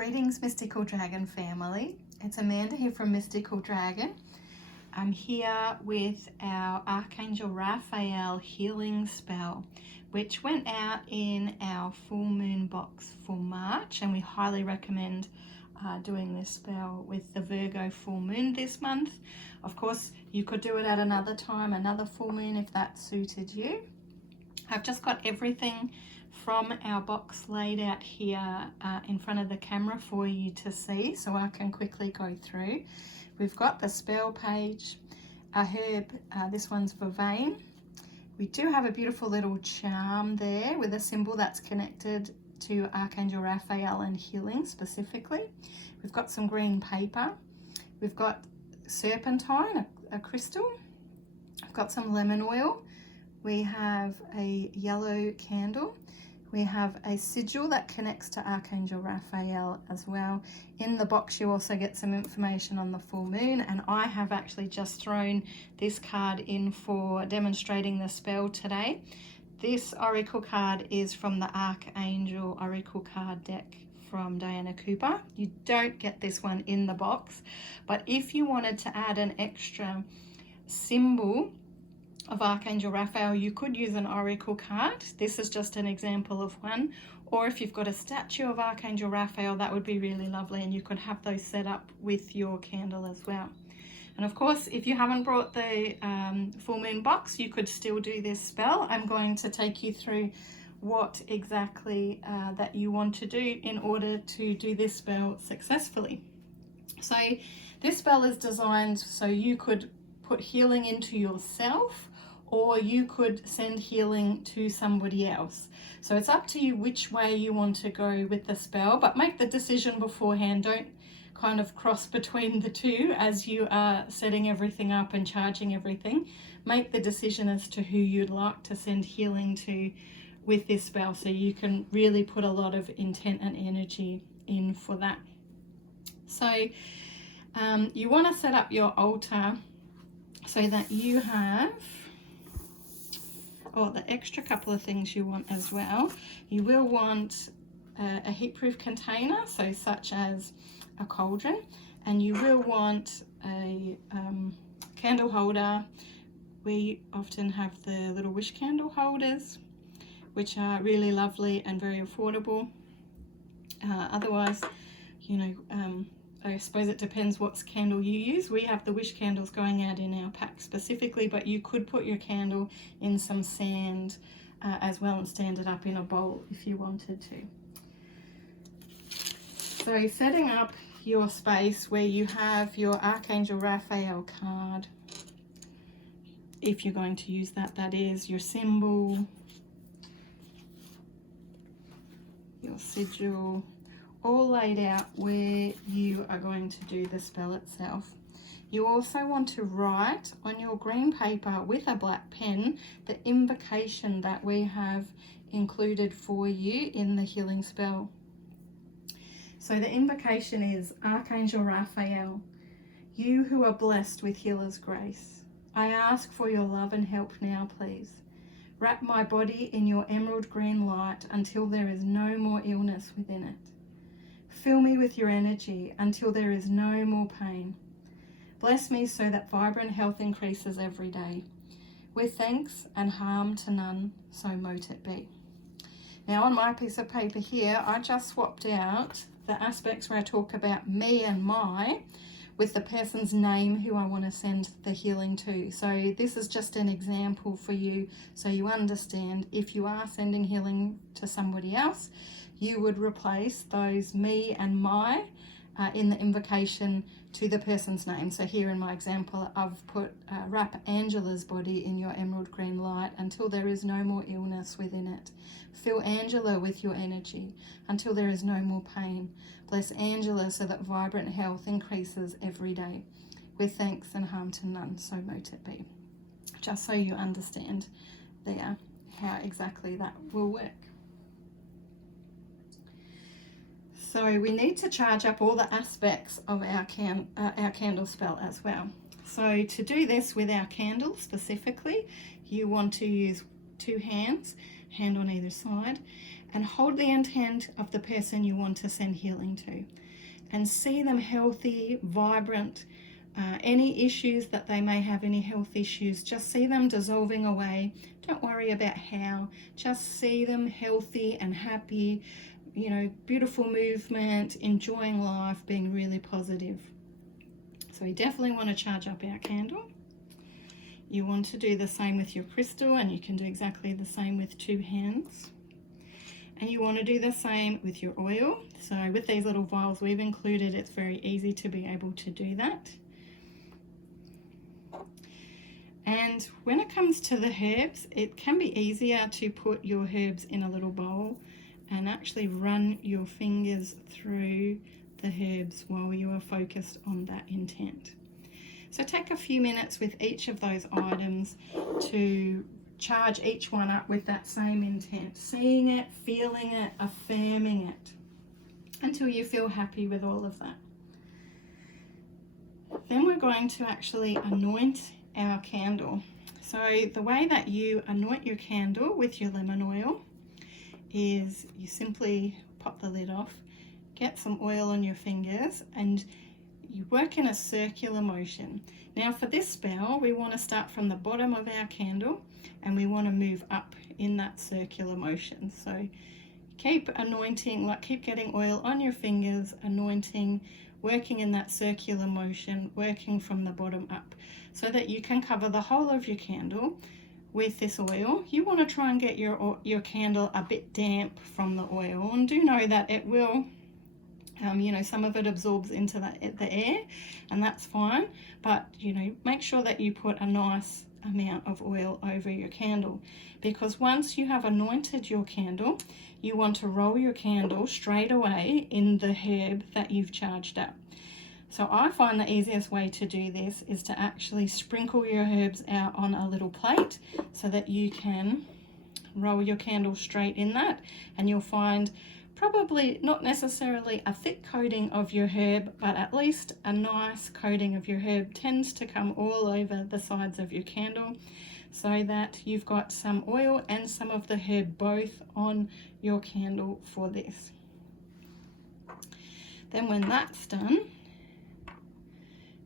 Greetings, Mystical Dragon family. It's Amanda here from Mystical Dragon. I'm here with our Archangel Raphael Healing spell, which went out in our full moon box for March, and we highly recommend doing this spell with the Virgo Full Moon this month. Of course, you could do it at another time, another full moon if that suited you. I've just got everything from our box laid out here in front of the camera for you to see, so I can quickly go through. We've got the spell page, a herb, this one's Vervain. We do have a beautiful little charm there with a symbol that's connected to Archangel Raphael and healing specifically. We've got some green paper. We've got serpentine, a crystal. I've got some lemon oil. We have a yellow candle. We have a sigil that connects to Archangel Raphael as well. In the box you also get some information on the full moon, and I have actually just thrown this card in for demonstrating the spell today. This oracle card is from the Archangel Oracle card deck from Diana Cooper. You don't get this one in the box, but if you wanted to add an extra symbol of Archangel Raphael, you could use an oracle card. This is just an example of one. Or if you've got a statue of Archangel Raphael, that would be really lovely, and you could have those set up with your candle as well. And of course, if you haven't brought the full moon box, you could still do this spell. I'm going to take you through what exactly that you want to do in order to do this spell successfully. So this spell is designed so you could put healing into yourself, or you could send healing to somebody else. So it's up to you which way you want to go with the spell, but make the decision beforehand. Don't kind of cross between the two as you are setting everything up and charging everything. Make the decision as to who you'd like to send healing to with this spell, so you can really put a lot of intent and energy in for that. So you want to set up your altar so that you have the extra couple of things you want as well. You will want a heat-proof container, so such as a cauldron, and you will want a candle holder. We often have the little wish candle holders, which are really lovely and very affordable. Otherwise, you know, I suppose it depends what candle you use. We have the wish candles going out in our pack specifically, but you could put your candle in some sand as well and stand it up in a bowl if you wanted to. So setting up your space where you have your Archangel Raphael card, if you're going to use that, that is, your symbol, your sigil, all laid out where you are going to do the spell itself. You also want to write on your green paper with a black pen the invocation that we have included for you in the healing spell. So the invocation is, Archangel Raphael, you who are blessed with healer's grace, I ask for your love and help now, please. Wrap my body in your emerald green light until there is no more illness within it. Fill me with your energy until there is no more pain. Bless me so that vibrant health increases every day. With thanks and harm to none, so mote it be. Now on my piece of paper here, I just swapped out the aspects where I talk about me and my with the person's name who I want to send the healing to. So this is just an example for you, so you understand if you are sending healing to somebody else, you would replace those me and my in the invocation to the person's name. So here in my example, I've put wrap Angela's body in your emerald green light until there is no more illness within it. Fill Angela with your energy until there is no more pain. Bless Angela so that vibrant health increases every day. With thanks and harm to none, so mote it be. Just so you understand there how exactly that will work. So we need to charge up all the aspects of our candle spell as well. So to do this with our candle specifically, you want to use two hands, hand on either side, and hold the intent of the person you want to send healing to, and see them healthy, vibrant. Any issues that they may have, any health issues, just see them dissolving away. Don't worry about how, just see them healthy and happy, you know, beautiful movement, enjoying life, being really positive. So we definitely want to charge up our candle. You want to do the same with your crystal, and you can do exactly the same with 2 hands. And you want to do the same with your oil. So with these little vials we've included, it's very easy to be able to do that. And when it comes to the herbs, it can be easier to put your herbs in a little bowl and actually run your fingers through the herbs while you are focused on that intent. So take a few minutes with each of those items to charge each one up with that same intent, seeing it, feeling it, affirming it, until you feel happy with all of that. Then we're going to actually anoint our candle. So the way that you anoint your candle with your lemon oil is you simply pop the lid off, get some oil on your fingers, and you work in a circular motion. Now for this spell, we want to start from the bottom of our candle and we want to move up in that circular motion. So keep anointing, like keep getting oil on your fingers, anointing, working in that circular motion, working from the bottom up, so that you can cover the whole of your candle with this oil. You want to try and get your candle a bit damp from the oil, and do know that it will, you know, some of it absorbs into the air, and that's fine, but you know, make sure that you put a nice amount of oil over your candle, because once you have anointed your candle, you want to roll your candle straight away in the herb that you've charged up. So I find the easiest way to do this is to actually sprinkle your herbs out on a little plate so that you can roll your candle straight in that, and you'll find probably not necessarily a thick coating of your herb, but at least a nice coating of your herb tends to come all over the sides of your candle, so that you've got some oil and some of the herb both on your candle for this. Then when that's done,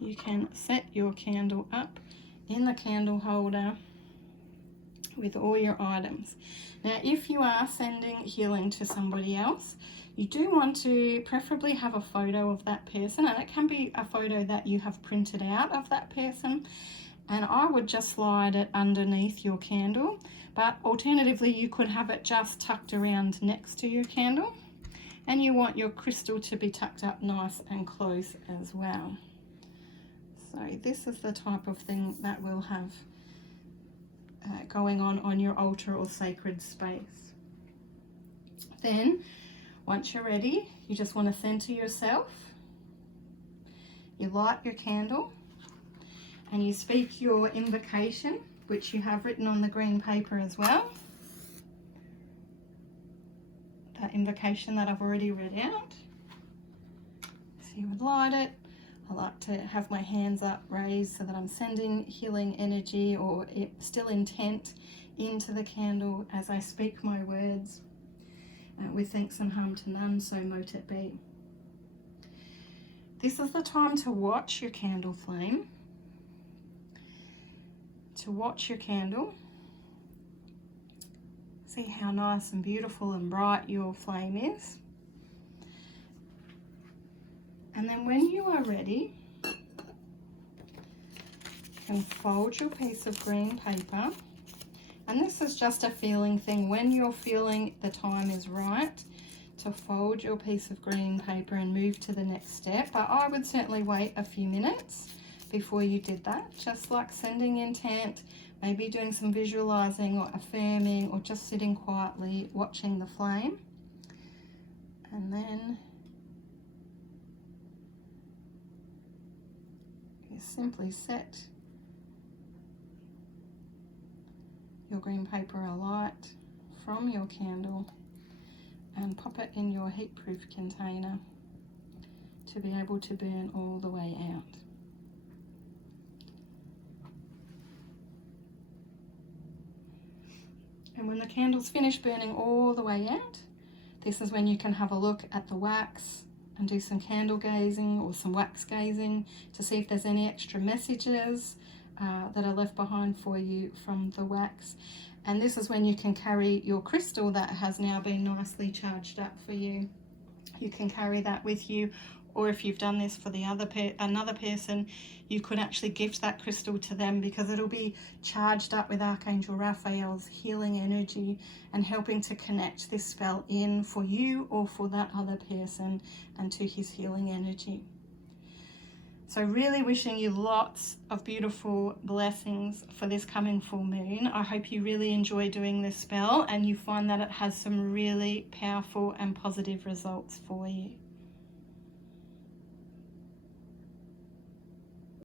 you can set your candle up in the candle holder with all your items. Now, if you are sending healing to somebody else, you do want to preferably have a photo of that person, and it can be a photo that you have printed out of that person, and I would just slide it underneath your candle, but alternatively you could have it just tucked around next to your candle, and you want your crystal to be tucked up nice and close as well. So this is the type of thing that we'll have going on your altar or sacred space. Then once you're ready, you just want to center yourself, you light your candle, and you speak your invocation, which you have written on the green paper as well. That invocation that I've already read out. So you would light it. I like to have my hands up raised so that I'm sending healing energy or still intent into the candle as I speak my words. With thanks and harm to none, so mote it be. This is the time to watch your candle flame. To watch your candle. See how nice and beautiful and bright your flame is. And then when you are ready, you can fold your piece of green paper. And this is just a feeling thing. When you're feeling the time is right to fold your piece of green paper and move to the next step. But I would certainly wait a few minutes before you did that. Just like sending intent, maybe doing some visualizing or affirming, or just sitting quietly watching the flame. And then you simply set your green paper alight from your candle and pop it in your heat-proof container to be able to burn all the way out. And when the candle's finished burning all the way out, this is when you can have a look at the wax and do some candle gazing or some wax gazing to see if there's any extra messages that are left behind for you from the wax. And this is when you can carry your crystal that has now been nicely charged up for you. You can carry that with you, or if you've done this for the another person, you could actually gift that crystal to them, because it'll be charged up with Archangel Raphael's healing energy and helping to connect this spell in for you or for that other person and to his healing energy. So really wishing you lots of beautiful blessings for this coming full moon. I hope you really enjoy doing this spell and you find that it has some really powerful and positive results for you.